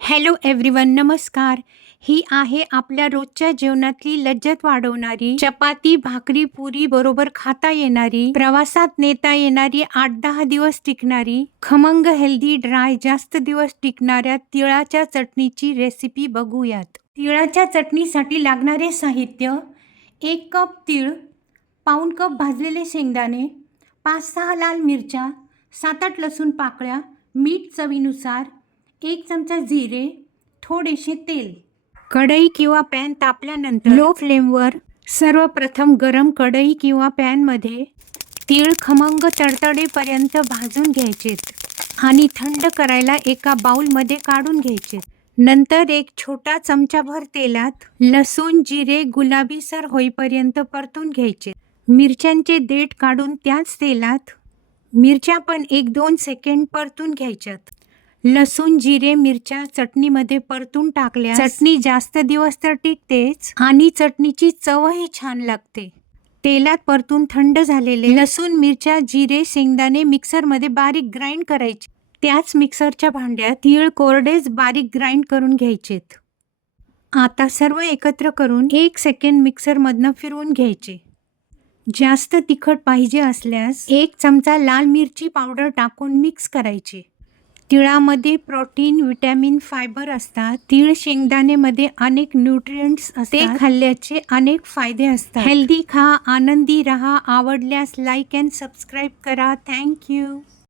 Hello everyone नमस्कार. ही आहे आपल्या रोजच्या जेवणातली लज्जत वाढवणारी चपाती भाकरी पुरी बरोबर खाता येणारी प्रवासात नेता येणारी आठ दहा दिवस टिकणारी खमंग हेल्दी ड्राय जास्त दिवस टिकणाऱ्या तिळाच्या चटणीची रेसिपी बघूयात. तिळाच्या चटणीसाठी लागणारे साहित्य एक कप तीळ पाऊण कप भाजलेले शेंगदाणे पाच सहा लाल मिरच्या सात आठ लसूण पाकळ्या मीठ चवीनुसार एक चमचा जिरे थोडेसे तेल कढई किंवा पॅन तापल्यानंतर लो फ्लेमवर सर्वप्रथम गरम कढई किंवा पॅनमध्ये तीळ खमंग तडतडेपर्यंत भाजून घ्यायचेत आणि थंड करायला एका बाउलमध्ये काढून घ्यायचे नंतर एक छोटा चमचाभर तेलात लसूण जिरे गुलाबीसर होईपर्यंत परतून घ्यायचे. मिरच्यांचे देठ काढून त्याच तेलात मिरच्या पण एक दोन सेकंड परतून घ्यायच्यात. लसूण जिरे मिरच्या चटणीमध्ये परतून टाकल्या चटणी जास्त दिवस तर टिकतेच आणि चटणीची चवही छान लागते. तेलात परतून थंड झालेले लसूण मिरच्या जिरे शेंगदाणे मिक्सरमध्ये बारीक ग्राइंड करायचे. त्याच मिक्सरच्या भांड्यात तीळ कोरडेच बारीक ग्राइंड करून घ्यायचेत. आता सर्व एकत्र करून एक सेकंड मिक्सरमधनं फिरवून घ्यायचे. जास्त तिखट पाहिजे असल्यास एक चमचा लाल मिरची पावडर टाकून मिक्स करायचे. तिळामध्ये प्रोटीन विटॅमिन फायबर असतात. तीळ शेंगदाणेमध्ये अनेक न्यूट्रिएंट्स असतात. ते खाल्ल्याचे अनेक फायदे असतात. हेल्दी खा आनंदी रहा आवडल्यास लाईक अँड सबस्क्राईब करा. Thank you